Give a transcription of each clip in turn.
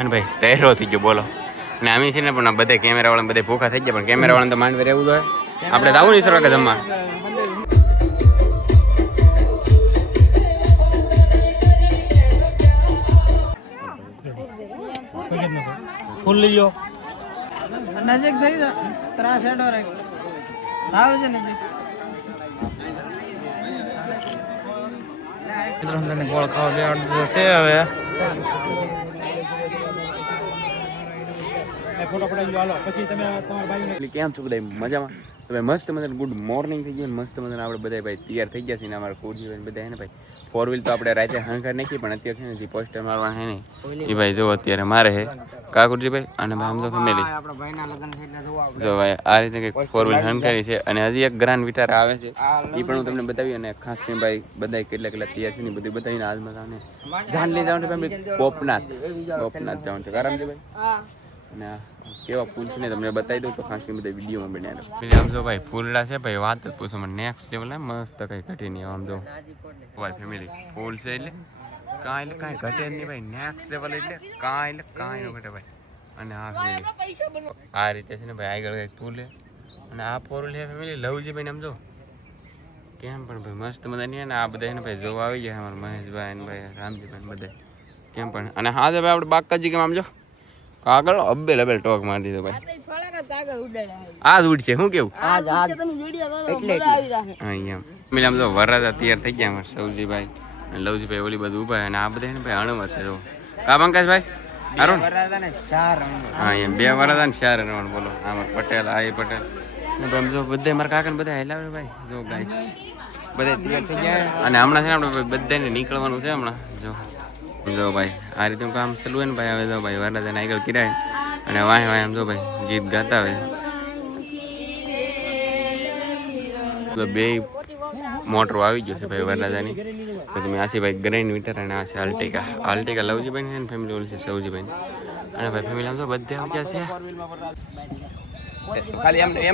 અને ભાઈ તૈયાર થઈ ગયો બોલો ને આમી છે ને પણ બધે કેમેરા વાળા બધે ભૂખા થઈ ગયા પણ કેમેરા વાળા તો માંડવે રહેવું જોઈએ આપણે તો આવું નહીં સર કે જમવા ફૂલ લઈ લો નજીક થઈ જા ત્રાસ હેડો રે આવ છે નજીક તમને ગોળ ખાવા બેવાનું છે હવે ફોટો પડાવી લો હાલો પછી તમે તમારા ભાઈને કેમ છો બધા મજામાં તો મસ્ત મજાનું ગુડ મોર્નિંગ થઈ ગયું મસ્ત મજાનું આપણે બધા ભાઈ તૈયાર થઈ ગયા છે ને અમારા કુરજી બધા હે ને ભાઈ 4 વ્હીલ તો આપણે રાતે હંકાર નાખી પણ અત્યારે છે ને જે પોસ્ટર મારવા હે નહીં એ ભાઈ જો અત્યારે મારે હે કાકુરજી ભાઈ અને ભાઈ આમ તો ફેમિલી આપણા ભાઈના લગન છે એટલે જોવા જો ભાઈ આ રીતે કંઈક 4 વ્હીલ હંકારી છે અને હજી એક ગ્રાન્ડ વિટાર આવે છે એ પણ હું તમને બતાવી અને ખાસ કરીને ભાઈ બધા કેટલા તૈયાર છે ને બધું બતાવીને આજમાં જાણે જાન લઈ જવાનું છે ફેમિલી ગોપનાથ જવાનું છે કારણ છે ભાઈ અને કેવા ફૂલ છે ને તમને બતાવી દઉં તો ખાસ કરીને બધા વિડીયોમાં બનાવી આમ જો ભાઈ ફૂલડા છે ભાઈ વાત જ પૂછો મને નેક્સ્ટ લેવલ મસ્ત કઈ ઘટી નહીં આમ જો ભાઈ ફેમિલી ફૂલ છે એટલે કાંઈ ઘટે જ નહીં ભાઈ નેક્સ્ટ લેવલ એટલે કાંઈ ન ઘટે ભાઈ અને આ ફેમિલી આ રીતે છે ને ભાઈ આગળ કંઈક ફૂલ છે અને આ ફોર છે ફેમિલી લવજી ભાઈ આમ જો કેમ પણ ભાઈ મસ્ત મજા નહીં ને આ બધા ને ભાઈ જોવા આવી ગયા અમારા મહેશભાઈ ને ભાઈ રામજીભાઈ બધા કેમ પણ અને હા ભાઈ આપણે બાકાજી કેમ આમ જો કાગળ અબ્બેલ ટોક મારી દીધો ભાઈ આ જ ઉડશે શું કેવું એટલે આમ જો વરરાજા તૈયાર થઈ ગયા અમારે સૌજીભાઈ અને લવજીભાઈ ઓલી બધું ઉભા અને આ બધા ને ભાઈ અણવર છે જો કા પંકજભાઈ અરુણ હા એમ 2 વરરાજા ને 4 અણવર બોલો આમાં પટેલ આ પટેલ આમ જો બધા મારા કાકા ને બધા હેલાવે ભાઈ જો ગાઈસ બધા તૈયાર થઈ ગયા અને હમણાં છે ને આપણે બધાને નીકળવાનું છે હમણાં જો ભાઈ આ રીતે કામ ચાલુ ને ભાઈ હવે જો ભાઈ વરરાજાને આગળ કિરાય અને વાહે આમ જો ભાઈ ગીત ગાતા હોય તો બે મોટરો આવી ગયો છે ભાઈ વરરાજાની તો તમે આશીભાઈ ગ્રેન્ડ વિટર અને આ છે આલ્ટિકા લવજીભાઈ ને ફેમિલી ઓલી છે સૌજીભાઈ અને ભાઈ ફેમિલી આમ તો બધે આવી જશે ખાલી એમને હે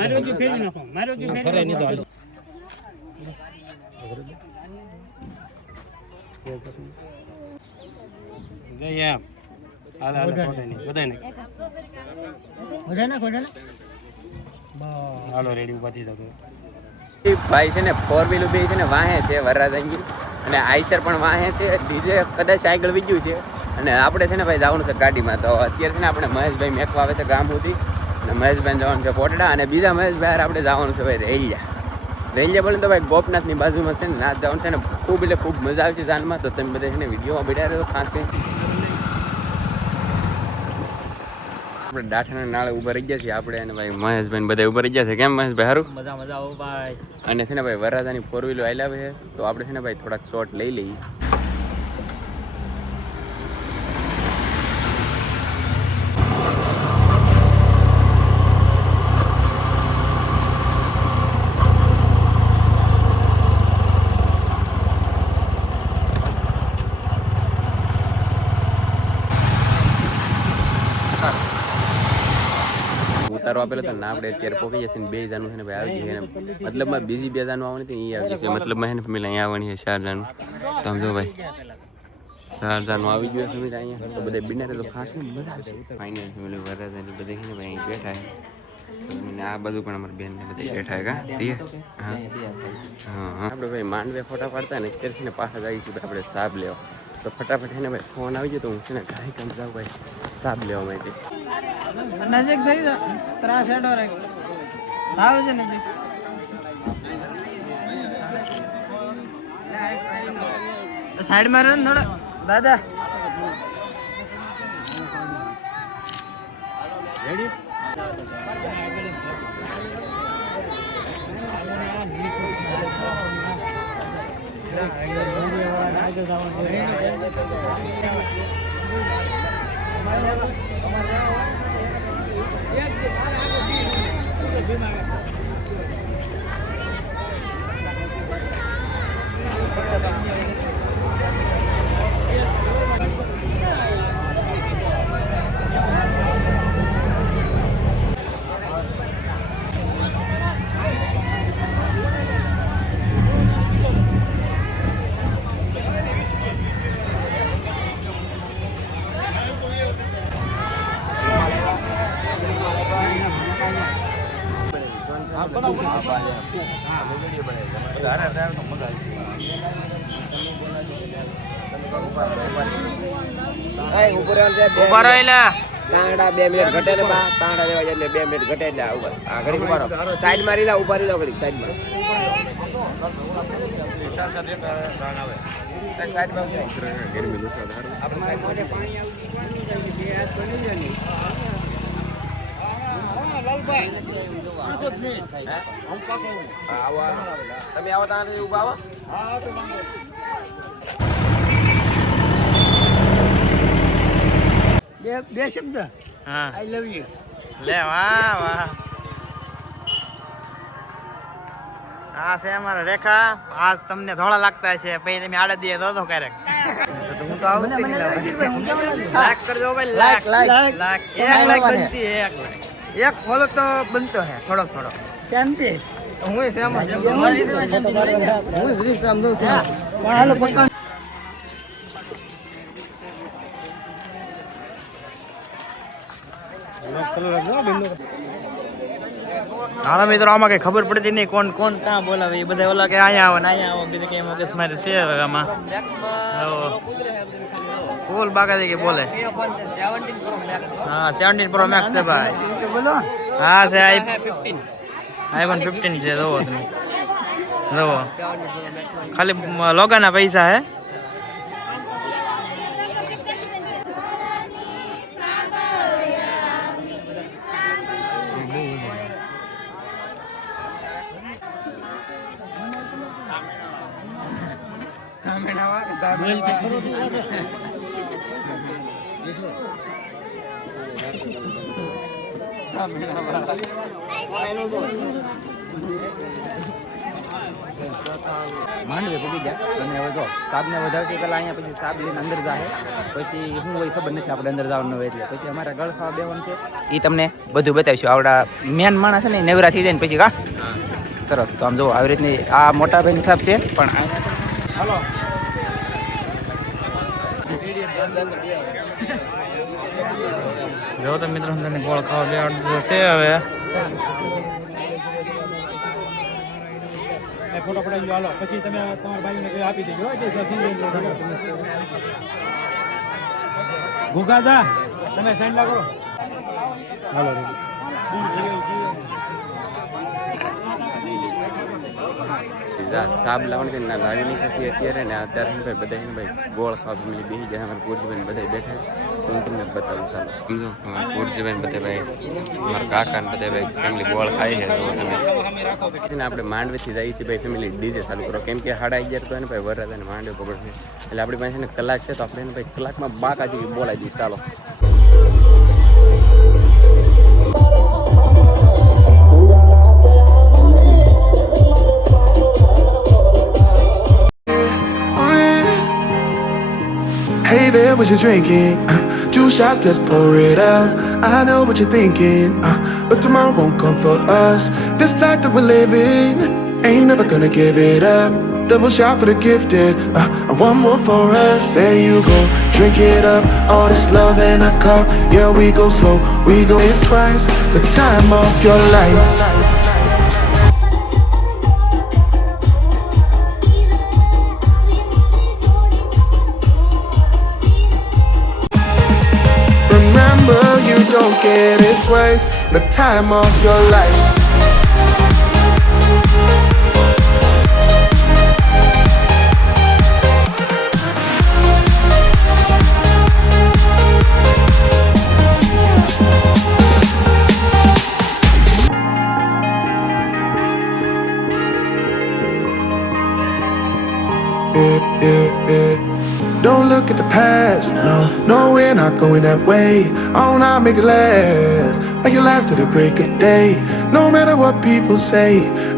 મારો જે ફેરી નાખો મારો જે ફેરી નહીં તો જઈએ હાલ હાલ છોડે નહીં બધાય હાલો રેડી ઉભાથી જતો ભાઈ છે ને 4 વ્હીલ ઉભી છે ને વાહે છે વરરાજાની અને આઈસર પણ વાહે છે ડીજે કદાચ આગળ વીગ્યું છે અને આપણે છે ને ભાઈ જવાનું છે ગાડીમાં તો અત્યારે છે ને આપણે મહેશભાઈ મેકવા આવે છે ગામ સુધી અને મહેશભાઈ જવાનું છે પોટડા અને બીજા મહેશભાઈ આપણે જવાનું છે ભાઈ રેલિયા બોલે તો ભાઈ ગોપનાથની બાજુમાં છે ને નાચ જવાનું છે ને ખૂબ એટલે ખૂબ મજા આવશે જાનમાં તો તમે બધા છે ને વિડીયોમાં બેઠા રહ્યો ખાસ કરીને આપણે ડાઠાના નાળે ઉભા રહી ગયા છીએ આપણે અને ભાઈ મહેશભાઈ બધા ઉભા રહી ગયા છે કેમ મહેશભાઈ સારું મજા આવો ભાઈ અને છે ને ભાઈ વરરાજાની 4 વ્હીલો આવેલા છે તો આપણે છે ને ભાઈ થોડાક શોર્ટ લઈ લઈએ ઉતારો આપેલો તો ના આપણે અત્યારે પોકી જશે ને 2 જાનું છે ને ભાઈ આવી ગયું છે મતલબમાં બીજી 2 જાનું આવવાની હતી એ આવી ગઈ છે મતલબમાં છે ને ફેમિલી અહીંયા આવવાની છે 4 જાનું તો સમજો ભાઈ 4 જાનું આવી ગયું છે ફેમિલી અહીંયા તો બધા બિનારે તો ખાસ મજા આવશે ફાઇનલ ફેમિલી વરરાજાની બધા છે ને ભાઈ અહીં બેઠા છે અને આ બધું પણ અમારી બેન ને બધા બેઠા કા હા આપણે ભાઈ માંડવે ફોટા પાડતા ને અત્યારે છે ને પાછા જઈએ છીએ આપણે સાબ લેવા તો ફટાફટ એને ભાઈ ફોન આવી ગયો તો હું છે ને ગાય કામ જાઉં ભાઈ સાબ લેવા માટે નજીક થઈ જા ત્રાસ હેડો રે આવ છે નજીક સાઈડ માં રહે થોડા દાદા રેડી ઉભા રહો એલા. તાંડા 2 મિનિટ ઘટે ને બા તાંડા દેવા જાય એટલે 2 મિનિટ ઘટે એટલે આ ઘડી ઉભા રહો સાઈડ માં રીલા ઉભા રીલા ઘડી સાઈડ માં તમે આવો તાંડા ઉભા આવો બે શબ્દ. હા આઈ લવ યુ. લે વાહ વાહ આ છે અમારા રેખા આ તમને થોડા લાગતા છે પછી તમે આડે દે તો ક્યારેક હું તો આવું લાઈક કરજો ભાઈ લાઈક લાઈક. લાઈક તમારે લાઈક વાને. બનતી હે એક ફોલો તો બનતો હે થોડો થોડો ચેમ્પિયન. હું સેમ હું વીસ આમ દઉં છું. પણ હાલો પકડ. હાલો મિત્રો આમાં કઈ ખબર પડતી નહીં કોણ કોણ ક્યાં બોલાવે એ બધા ઓલા કે અહીંયા આવો ને અહીંયા આવો બીજું કઈ મગજ મારે છે હવે આમાં ફૂલ બાકાથી કે બોલે હા 17 પ્રો મેક્સ છે ભાઈ બોલો. હા છે iPhone 15 છે જોવો તમે જોવો ખાલી લોગાના પૈસા હે માંડવે પૂગી ગયા અને હવે જો સાબને વધાવશે પેલા અહીંયા પછી સાબ લઈને અંદર જાય પછી શું હોય ખબર નથી આપણે અંદર જવાનું હોય એટલે પછી અમારે ગળ ખાવા બેવાનું છે એ તમને બધું બતાવીશું આવડા મેન માણસ છે ને નેવરા થઈ જાય ને પછી કા સરસ તો આમ જો આવી રીતની આ મોટા ભાઈ હિસાબ છે પણ હાલો જો તો મિત્રો તમને ગોળ ખાવા બેવાડો છે હવે ફોટો પડાવી હાલો પછી તમે તમારા ભાઈને કઈ આપી દેજો ગુગાદા તમે સાઈન લાગો હાલો સાબ લાવણ કે ના લાવી નહીં ખસી અત્યારે ને અત્યારે ભાઈ બધા ભાઈ ગોળ ખાવા ફેમિલી બેસી જાય અમારા પૂરજીભાઈ બધા બેઠા તો હું તમને બતાવું ચાલો સમજો અમારા પૂરજીભાઈ બધા ભાઈ અમારા કાકા ને બધા ભાઈ ફેમિલી ગોળ ખાઈ છે તો તમે આપણે માંડવેથી જઈએ છીએ ભાઈ ફેમિલી ડીજે ચાલુ કરો કેમ કે 11:30 તો એને ભાઈ વરરાત અને માંડવે પકડશે એટલે આપણી પાસે ને કલાક છે તો આપણે એને ભાઈ કલાકમાં બાકાથી બોલાવી દઈએ ચાલો Hey there, what you drinking? 2 shots, let's pour it up. I know what you're thinking, but tomorrow won't come for us. This life that we're living, ain't never gonna give it up. Double shot for the gifted, and one more for us. There you go, drink it up. All this love in a cup. Yeah, we go slow, we go in twice. The time of your life. Remember, you don't get it twice. The time of your life. Don't look at the past, no, we're not going that way. Oh, now make it last, make it last to the break of day. No matter what people say,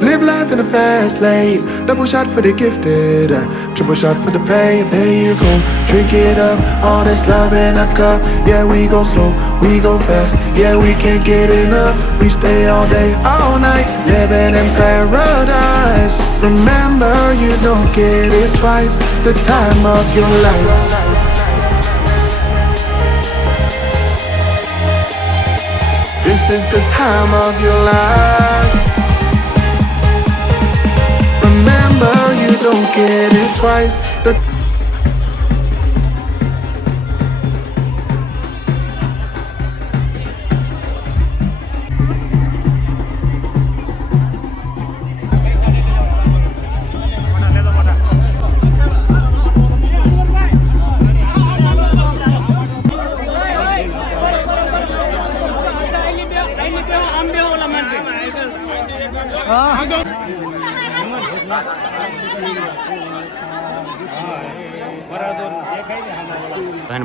live life in a fast lane. Double shot for the gifted, triple shot for the pain. There you go, drink it up, all this love in a cup. Yeah, we go slow, we go fast. Yeah, we can't get enough. We stay all day, all night, living in paradise. Remember, you don't get it twice. The time of your life. This is the time of your life. don't get it twice.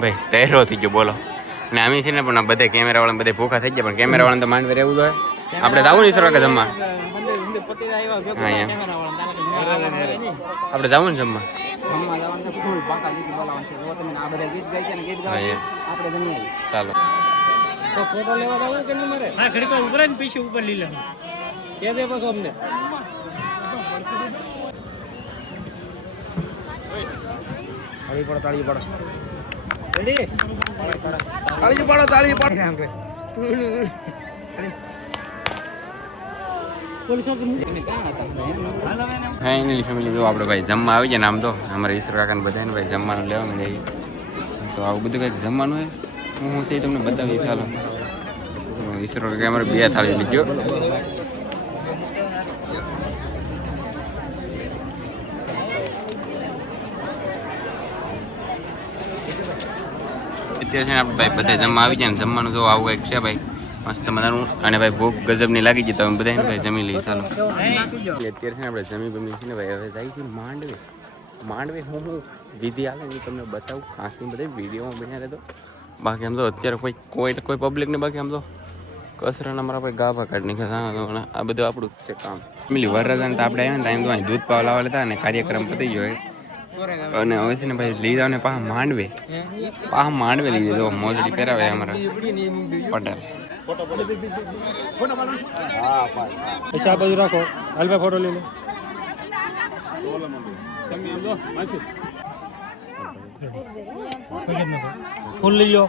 ભાઈ તહેરો થઈ ગયો બોલો અને આમ છે ને પણ બધા કેમેરા વાળા બધા ભૂખા થઈ ગયા પણ કેમેરા વાળા તો માંડવે રહેવું જોઈએ આપણે જવું નહીં સર કે જમવા હા એમ આપણે જવું ને જમવા ચાલો ફોટો લેવા આવું કે મારે હા ઘડીક ઉપર ને પીછે ઉપર લઈ લે કે દે બસ અમને તાળી પડો રેડી તાળી પડો ફાઇનલી ફેમિલી જો આપણે ભાઈ જમવા આવી જાય ને આમ તો અમારા ઈશ્વર કાકાને બધાને ભાઈ જમવાનું લેવાનું જઈએ તો આવું બધું કંઈક જમવાનું હોય હું છે તમને બતાવી ચાલો ઈશ્વર કાકા અમારે 2 થાળી લીધો અત્યારે છે ને આપણે ભાઈ બધા જમવા આવી જાય ને જમવાનું જો આવું કંઈક છે ભાઈ મસ્ત મજાનું અને ભાઈ ભૂખ ગજબની લાગી ગઈ તો અમે બધા ભાઈ જમી લઈએ ચાલો અત્યારે છે ને આપણે જમી બમી છે ને ભાઈ હવે જાય છે માંડવે હું વિધિ આવે ને તમને બતાવું ખાસ બધા વિડીયોમાં બન્યા રહેતો બાકી આમ તો અત્યારે કોઈ પબ્લિકને બાકી આમ તો કસરાના મારા ભાઈ ગાભા કાઢી નાખ્યા આ બધું આપણું છે કામ ફેમિલી વરરાજાને તો આપણે આવ્યા ને ટાઈમ તો અહીં દૂધ પાવ લાવવા લેતા અને કાર્યક્રમ પતી ગયો અને હવે છે ને ભાઈ લઈ જાવ ને પાહા માંડવે લઈ જાય જો મોજડી પહેરાવે અમારા પટેલ પછી આ બાજુ રાખો હાલ ભાઈ ફોટો લઈ લો ફૂલ લઈ લો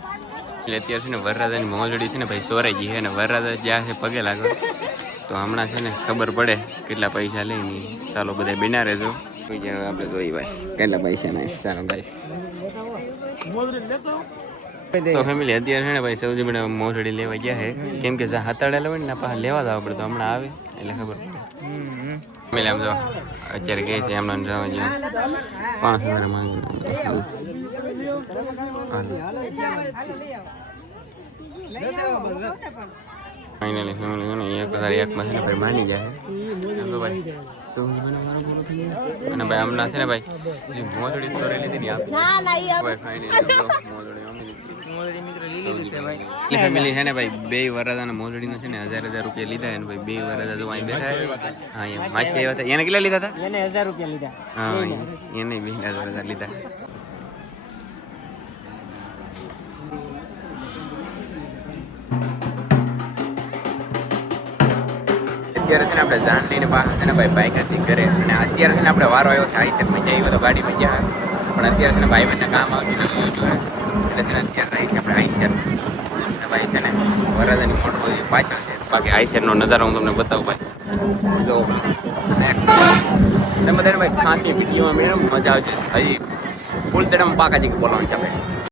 એટલે અત્યારે છે ને વરરાજાની મોજડી છે ને ભાઈ સોરાઈ ગઈ છે ને વરરાજા જ્યાં છે પગે લાગે તો હમણાં છે ને ખબર પડે કેટલા પૈસા લઈને ચાલો બધા બિના રહેજો આપણે જોઈ ભાઈ કેટલા પૈસા ના ચાલો ગાઈસ તો ફેમિલી અત્યારે છે ને ભાઈ સૌથી બધા મોજડી લેવા ગયા છે કેમ કે હાથાડેલા હોય ને પાછા લેવા જવા પડે તો હમણાં આવે એટલે ખબર પડે ફેમિલી આમ જો અત્યારે કહે છે એમનો જવા જો 5000 માંગી ફાઇનલી ફેમિલી છે ને 1001 માં છે ને ભાઈ માની જાય તો ભાઈ અને ભાઈ હમણાં છે ને ભાઈ મોજડી સ્ટોરી લીધી ને ભાઈ ફાઇનલી મોજડી મિત્રો લીધી છે ભાઈ એટલે ફેમિલી છે ને ભાઈ 2 વરરાજાના મોજડીનો છે ને 1000 રૂપિયા લીધા અને ભાઈ 2 વરરાજા જો અહીં બેઠા હા એમ માસી આવ્યા હતા એને કેટલા લીધા હતા એને 1000 રૂપિયા લીધા હા એને 20000 લીધા અત્યારે છે ને આપણે જાન લઈને પાછા છે ને ભાઈ બાઈક હતી ઘરે અને અત્યારે છે ને આપણે વારો આવ્યો છે આઈસર મજા આવી તો ગાડીમાં ગયા પણ અત્યારે છે ને ભાઈ બંને કામ આવતી નથી એટલે છે ને અત્યારે રહી છે આપણે આઈસર ભાઈ છે ને વરરાજાની મોટો પાછળ છે બાકી આઈસરનો નજારો હું તમને બતાવું ભાઈ જો તમે બધાને ભાઈ ખાસની વિડીયોમાં મેળવ મજા આવશે હજી ફૂલ તડમ પાકા જગ્યા બોલવાનું છે આપણે